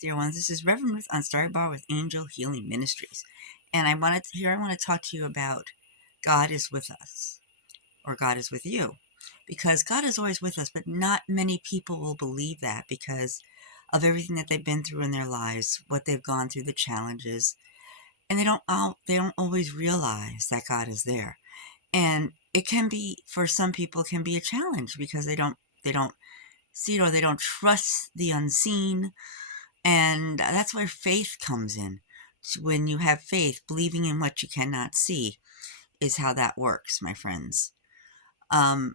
Dear ones, this is Reverend Ruth on Story Bar with Angel Healing Ministries, and I want to talk to you about God is with us, or God is with you, because God is always with us, but not many people will believe that because of everything that they've been through in their lives, what they've gone through, the challenges, and they don't always realize that God is there, and it can be for some people can be a challenge because they don't see it or they don't trust the unseen. And that's where faith comes in. When you have faith, believing in what you cannot see is how that works, my friends. Um,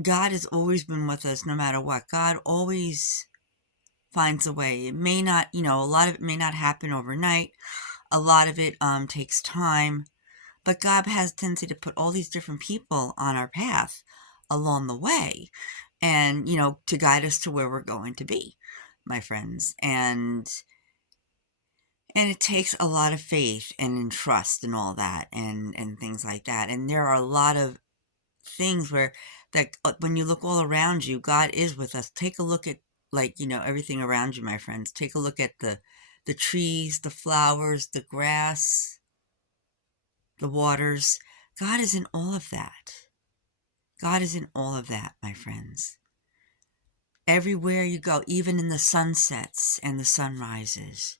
God has always been with us no matter what. God always finds a way. It may not, a lot of it may not happen overnight. A lot of it takes time. But God has a tendency to put all these different people on our path along the way and, to guide us to where we're going to be, my friends. And it takes a lot of faith and trust and all that and things like that. And there are a lot of things where that when you look all around you, God is with us. Take a look at everything around you, my friends. Take a look at the trees, the flowers, the grass, the waters. God is in all of that. God is in all of that, my friends. Everywhere you go, even in the sunsets and the sunrises,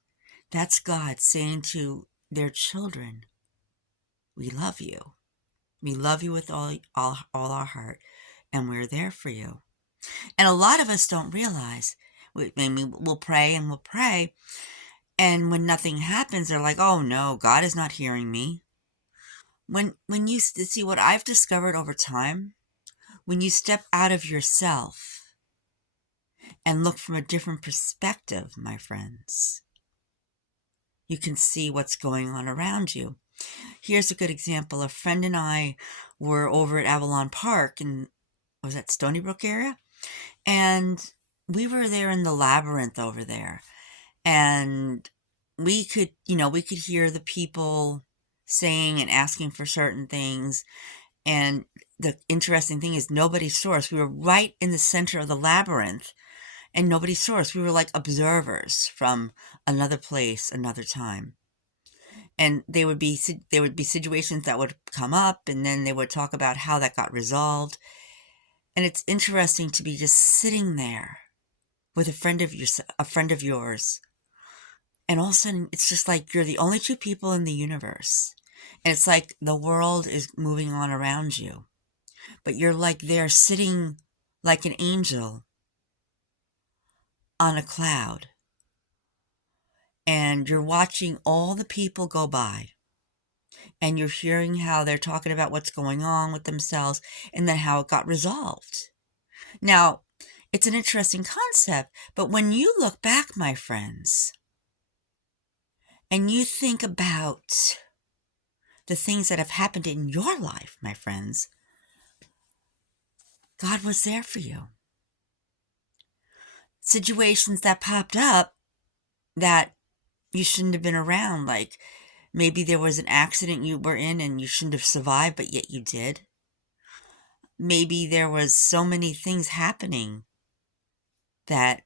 that's God saying to their children, we love you. We love you with all our heart, and we're there for you. And a lot of us don't realize. We'll pray and we'll pray, and when nothing happens, they're like, "Oh no, God is not hearing me." When you see what I've discovered over time, when you step out of yourself and look from a different perspective, my friends, you can see what's going on around you. Here's a good example. A friend and I were over at Avalon Park in, was that Stony Brook area? And we were there in the labyrinth over there. And we could hear the people saying and asking for certain things. And the interesting thing is nobody saw us. We were right in the center of the labyrinth and nobody saw us. We were like observers from another place, another time. And there would be situations that would come up and then they would talk about how that got resolved. And it's interesting to be just sitting there with a friend of yours, and all of a sudden it's just like you're the only two people in the universe, and it's like the world is moving on around you, but you're like there sitting like an angel on a cloud, and you're watching all the people go by, and you're hearing how they're talking about what's going on with themselves and then how it got resolved. Now, it's an interesting concept, but when you look back, my friends, and you think about the things that have happened in your life, my friends, God was there for you. Situations that popped up that you shouldn't have been around, like maybe there was an accident you were in and you shouldn't have survived, but yet you did. Maybe there was so many things happening that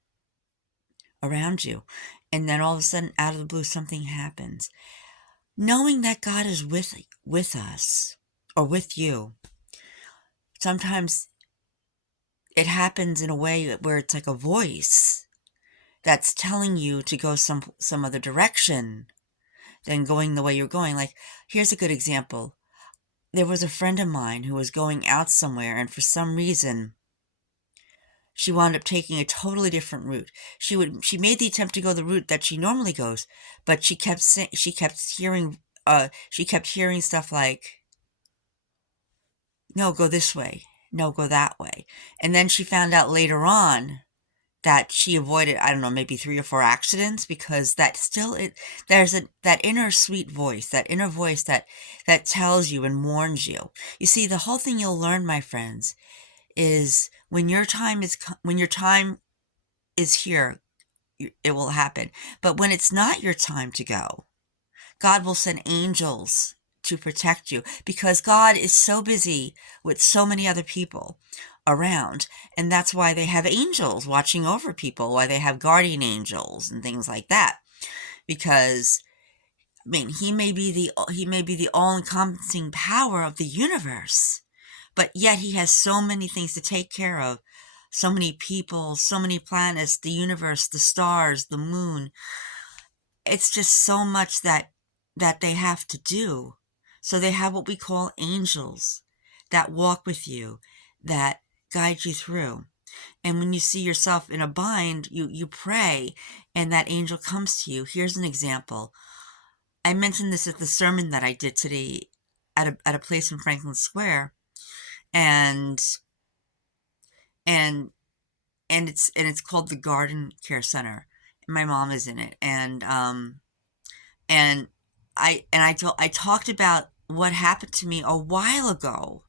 around you, and then all of a sudden, out of the blue, something happens. Knowing that God is with us or with you, sometimes it happens in a way where it's like a voice that's telling you to go some other direction than going the way you're going. Like, here's a good example. There was a friend of mine who was going out somewhere, and for some reason, she wound up taking a totally different route. She made the attempt to go the route that she normally goes, but she kept hearing stuff like, "No, go this way. No, go that way." And then she found out later on that she avoided, I don't know, maybe 3 or 4 accidents because that still there's that inner sweet voice, that inner voice that tells you and warns you. You see, the whole thing you'll learn, my friends, is when your time is here, it will happen. But when it's not your time to go, God will send angels to protect you because God is so busy with so many other people around. And that's why they have angels watching over people, why they have guardian angels and things like that. Because I mean, he may be the all-encompassing power of the universe, but yet he has so many things to take care of. So many people, so many planets, the universe, the stars, the moon. It's just so much that they have to do. So they have what we call angels that walk with you, that guide you through. And when you see yourself in a bind, you pray and that angel comes to you. Here's an example. I mentioned this at the sermon that I did today at a place in Franklin Square, and and it's called the Garden Care Center. My mom is in it, and I talked about what happened to me a while ago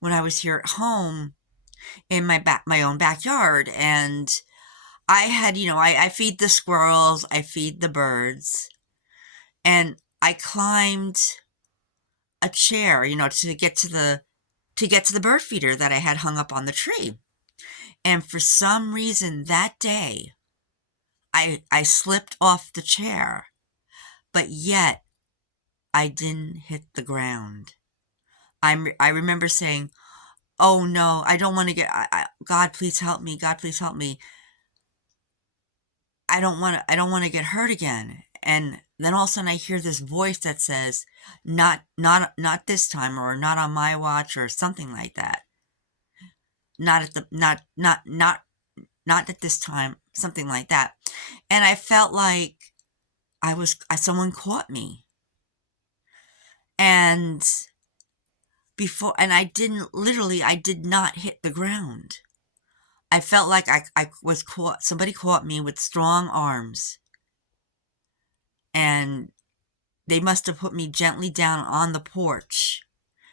when I was here at home in my own backyard, and I had, I feed the squirrels, I feed the birds, and I climbed a chair, to get to the bird feeder that I had hung up on the tree. And for some reason that day, I slipped off the chair, but yet I didn't hit the ground. I remember saying, "Oh no, I don't want to get. God, please help me. God, please help me. I don't want to get hurt again." And then all of a sudden I hear this voice that says, "Not this time," or "Not on my watch," or something like that. Not at the not at this time, something like that. And I felt like someone caught me. And I did not hit the ground. I felt like I was caught, somebody caught me with strong arms, and they must have put me gently down on the porch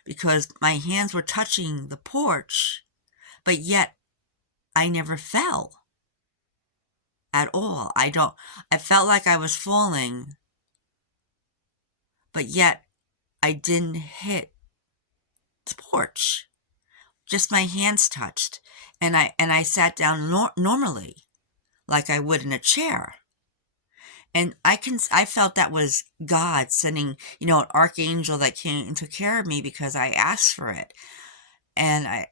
because my hands were touching the porch, but yet I never fell at all. I felt like I was falling, but yet I didn't hit the porch. Just my hands touched, and I sat down normally, like I would in a chair. And I felt that was God sending, an archangel that came and took care of me because I asked for it. And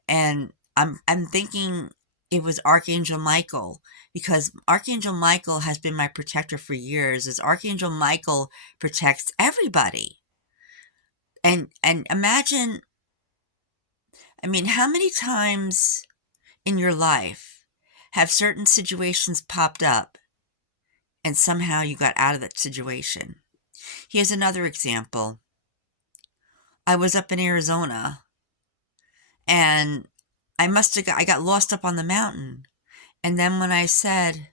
I'm thinking it was Archangel Michael, because Archangel Michael has been my protector for years, as Archangel Michael protects everybody. And imagine, I mean, how many times in your life have certain situations popped up and somehow you got out of that situation? Here's another example. I was up in Arizona, and I got lost up on the mountain. And then when I said,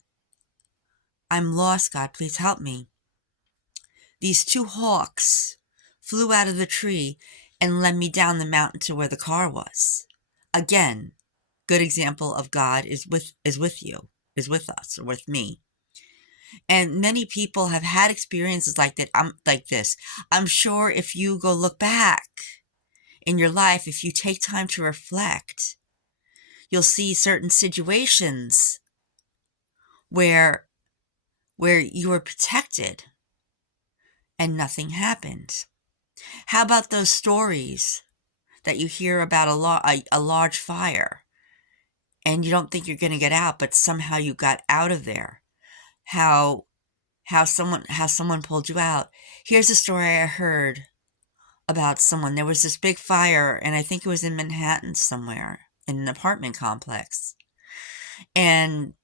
"I'm lost, God, please help me," these two hawks flew out of the tree and led me down the mountain to where the car was. Again, good example of God is with you, is with us, or with me. And many people have had experiences like that. Like this. I'm sure if you go look back in your life, if you take time to reflect, you'll see certain situations where you were protected and nothing happened. How about those stories that you hear about a large fire and you don't think you're going to get out, but somehow you got out of there? How someone pulled you out. Here's a story I heard about someone. There was this big fire, and I think it was in Manhattan somewhere, in an apartment complex. And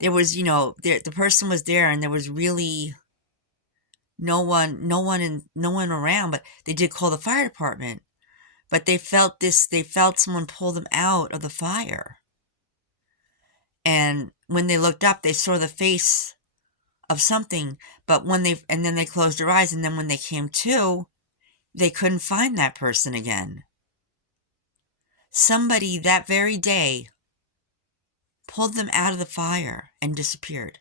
there was, the person was there, and there was really no one around, but they did call the fire department. But they felt someone pull them out of the fire. And when they looked up, they saw the face of something, but then they closed their eyes, and then when they came to, they couldn't find that person again. Somebody that very day pulled them out of the fire and disappeared.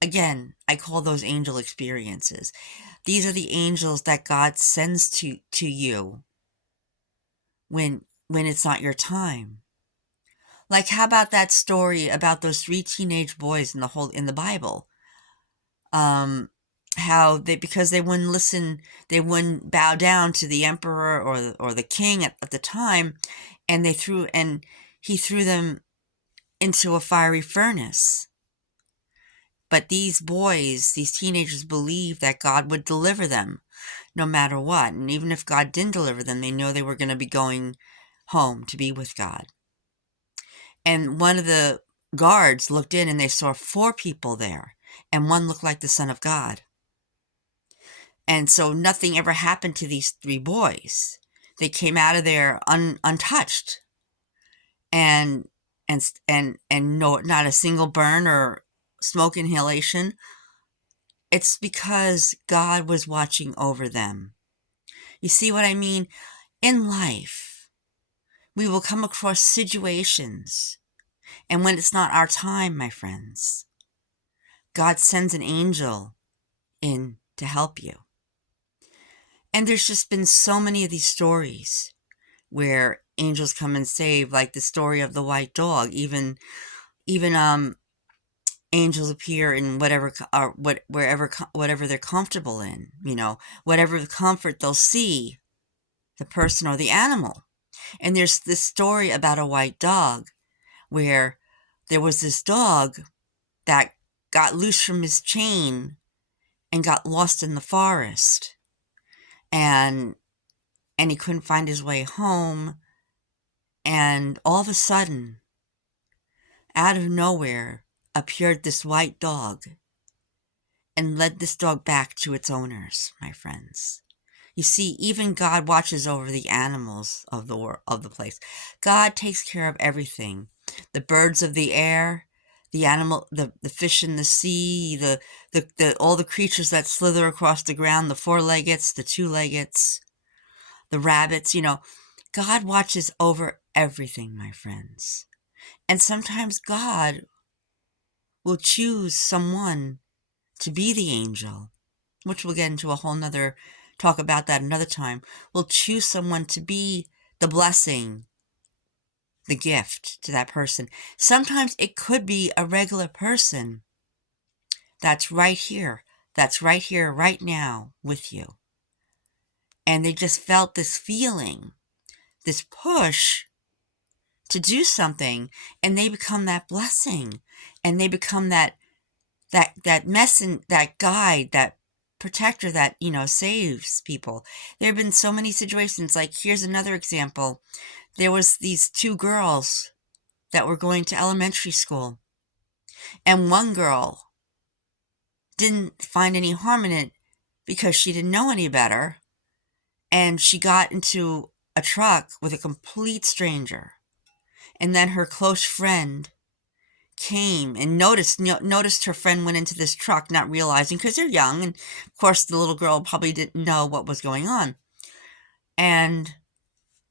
Again, I call those angel experiences. These are the angels that God sends to you when when it's not your time. Like, how about that story about those three teenage boys in the Bible? How they, because they wouldn't listen, they wouldn't bow down to the emperor or the king at the time, and he threw them into a fiery furnace. But these boys, these teenagers, believed that God would deliver them no matter what. And even if God didn't deliver them, they know they were going to be going home to be with God. And one of the guards looked in and they saw 4 people there, and one looked like the Son of God. And so nothing ever happened to these 3 boys. They came out of there untouched, and no, not a single burn or smoke inhalation. It's because God was watching over them. You see what I mean? In life, we will come across situations, and when it's not our time, my friends, God sends an angel in to help you. And there's just been so many of these stories where angels come and save, like the story of the white dog. Even angels appear in whatever they're comfortable in. Whatever the comfort they'll see the person or the animal. And there's this story about a white dog where there was this dog that got loose from his chain and got lost in the forest, and he couldn't find his way home. And all of a sudden, out of nowhere, appeared this white dog and led this dog back to its owners, my friends. You see, even God watches over the animals of the place. God takes care of everything. The birds of the air, the fish in the sea, the all the creatures that slither across the ground, the 4-leggeds, the 2-leggeds, the rabbits, God watches over everything, my friends. And sometimes God will choose someone to be the angel, which we'll get into a whole nother talk about that another time. Will choose someone to be the blessing, the gift to that person. Sometimes it could be a regular person that's right here, right now with you. And they just felt this feeling, this push to do something, and they become that blessing, and they become that that guide, that protector that, saves people. There have been so many situations. Like, here's another example. There was these 2 girls that were going to elementary school, and one girl didn't find any harm in it because she didn't know any better, and she got into a truck with a complete stranger. And then her close friend came and noticed her friend went into this truck, not realizing, because they're young, and of course the little girl probably didn't know what was going on. And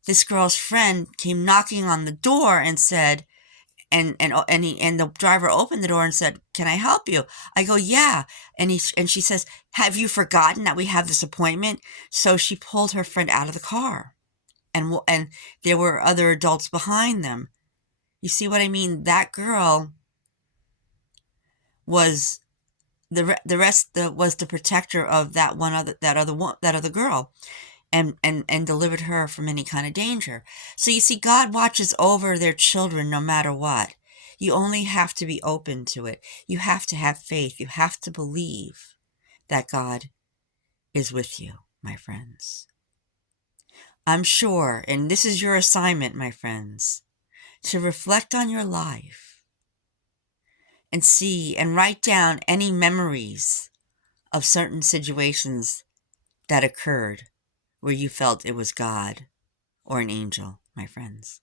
this girl's friend came knocking on the door and said, and the driver opened the door and said, "Can I help you?" I go, "Yeah." And she says, "Have you forgotten that we have this appointment?" So she pulled her friend out of the car, and there were other adults behind them. You see what I mean? That girl was was the protector of that other girl, and delivered her from any kind of danger. So you see, God watches over their children no matter what. You only have to be open to it. You have to have faith. You have to believe that God is with you, my friends. I'm sure, and this is your assignment, my friends, to reflect on your life and see and write down any memories of certain situations that occurred where you felt it was God or an angel, my friends.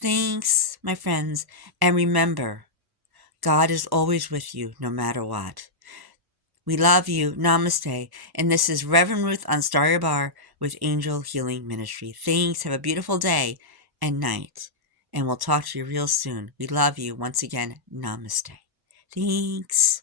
Thanks, my friends, and remember, God is always with you no matter what. We love you. Namaste. And this is Reverend Ruth on Star Your Bar with Angel Healing Ministry. Thanks. Have a beautiful day and night. And we'll talk to you real soon. We love you. Once again, namaste. Thanks.